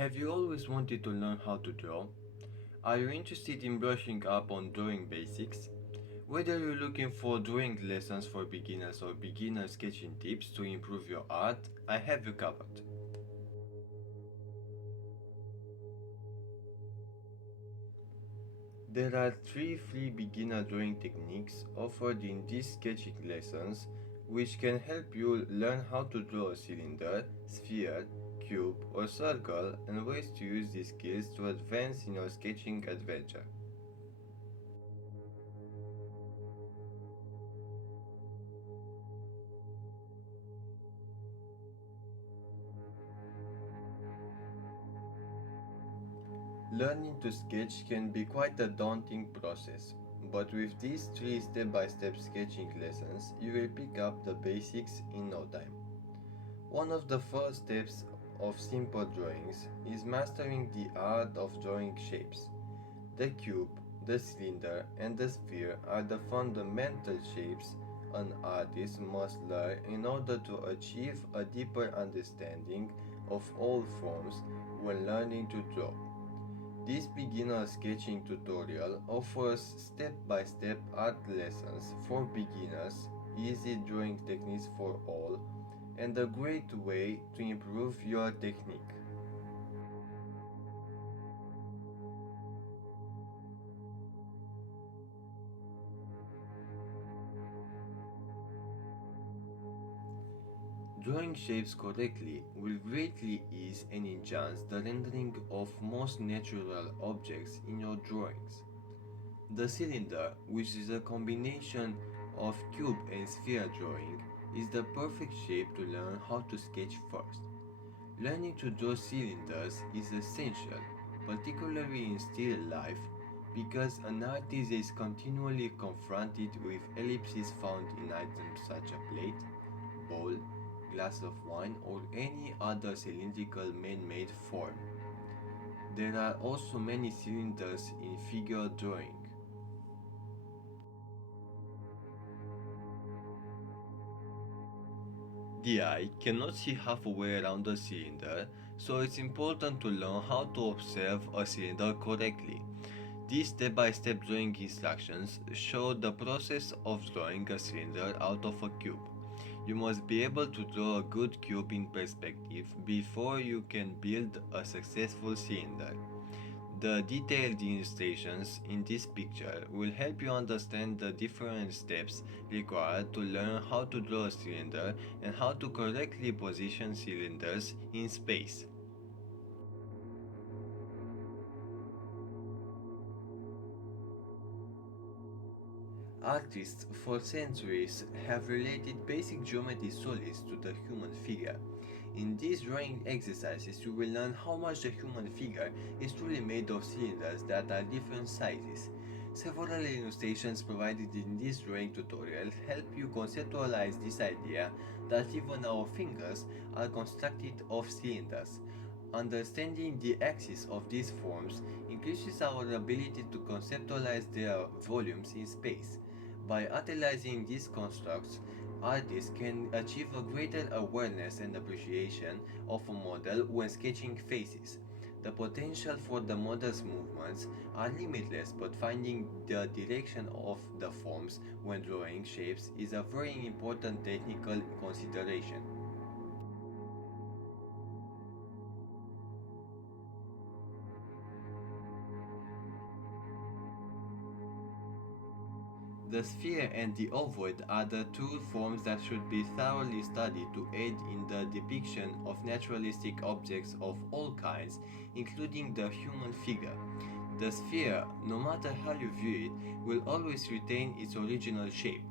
Have you always wanted to learn how to draw? Are you interested in brushing up on drawing basics? Whether you're looking for drawing lessons for beginners or beginner sketching tips to improve your art, I have you covered. There are three free beginner drawing techniques offered in these sketching lessons which can help you learn how to draw a cylinder, sphere, cube, or circle and ways to use these skills to advance in your sketching adventure. Learning to sketch can be quite a daunting process, but with these three step-by-step sketching lessons, you will pick up the basics in no time. One of the first steps of simple drawings is mastering the art of drawing shapes. The cube, the cylinder, and the sphere are the fundamental shapes an artist must learn in order to achieve a deeper understanding of all forms when learning to draw. This beginner sketching tutorial offers step-by-step art lessons for beginners, easy drawing techniques for all, and a great way to improve your technique. Drawing shapes correctly will greatly ease and enhance the rendering of most natural objects in your drawings. The cylinder, which is a combination of cube and sphere drawing, is the perfect shape to learn how to sketch first. Learning to draw cylinders is essential, particularly in still life, because an artist is continually confronted with ellipses found in items such as a plate, bowl, glass of wine, or any other cylindrical man-made form. There are also many cylinders in figure drawing. The eye cannot see halfway around a cylinder, so it's important to learn how to observe a cylinder correctly. These step-by-step drawing instructions show the process of drawing a cylinder out of a cube. You must be able to draw a good cube in perspective before you can build a successful cylinder. The detailed illustrations in this picture will help you understand the different steps required to learn how to draw a cylinder and how to correctly position cylinders in space. Artists for centuries have related basic geometry solids to the human figure. In these drawing exercises, you will learn how much the human figure is truly made of cylinders that are different sizes. Several illustrations provided in this drawing tutorial help you conceptualize this idea that even our fingers are constructed of cylinders. Understanding the axis of these forms increases our ability to conceptualize their volumes in space. By utilizing these constructs, artists can achieve a greater awareness and appreciation of a model when sketching faces. The potential for the model's movements are limitless, but finding the direction of the forms when drawing shapes is a very important technical consideration. The sphere and the ovoid are the two forms that should be thoroughly studied to aid in the depiction of naturalistic objects of all kinds, including the human figure. The sphere, no matter how you view it, will always retain its original shape.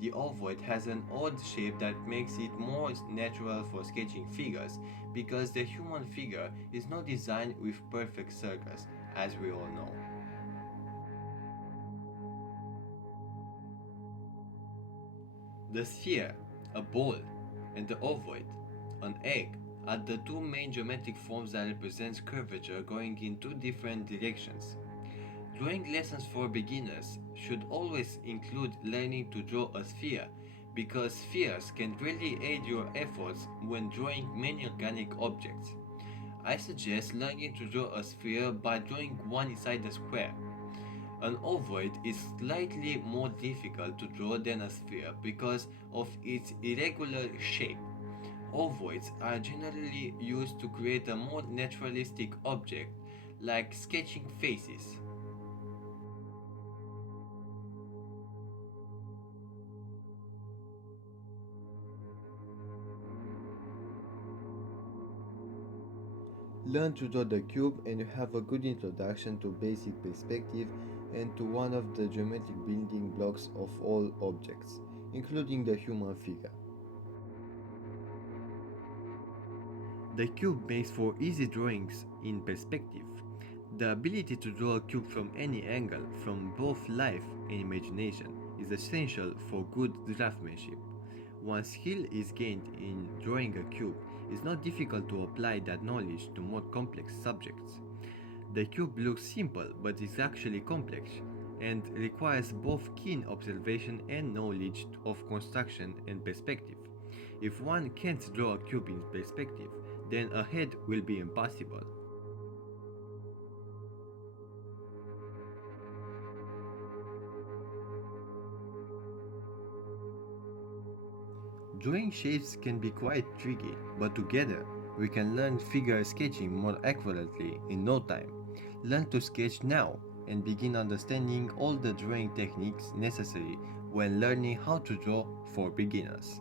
The ovoid has an odd shape that makes it more natural for sketching figures, because the human figure is not designed with perfect circles, as we all know. The sphere, a ball, and the ovoid, an egg, are the two main geometric forms that represent curvature going in two different directions. Drawing lessons for beginners should always include learning to draw a sphere, because spheres can greatly aid your efforts when drawing many organic objects. I suggest learning to draw a sphere by drawing one inside the square. An ovoid is slightly more difficult to draw than a sphere because of its irregular shape. Ovoids are generally used to create a more naturalistic object, like sketching faces. Learn to draw the cube and you have a good introduction to basic perspective and to one of the geometric building blocks of all objects, including the human figure. The cube makes for easy drawings in perspective. The ability to draw a cube from any angle, from both life and imagination, is essential for good draftsmanship. Once skill is gained in drawing a cube, it's not difficult to apply that knowledge to more complex subjects. The cube looks simple but is actually complex and requires both keen observation and knowledge of construction and perspective. If one can't draw a cube in perspective, then a head will be impossible. Drawing shapes can be quite tricky, but together we can learn figure sketching more accurately in no time. Learn to sketch now and begin understanding all the drawing techniques necessary when learning how to draw for beginners.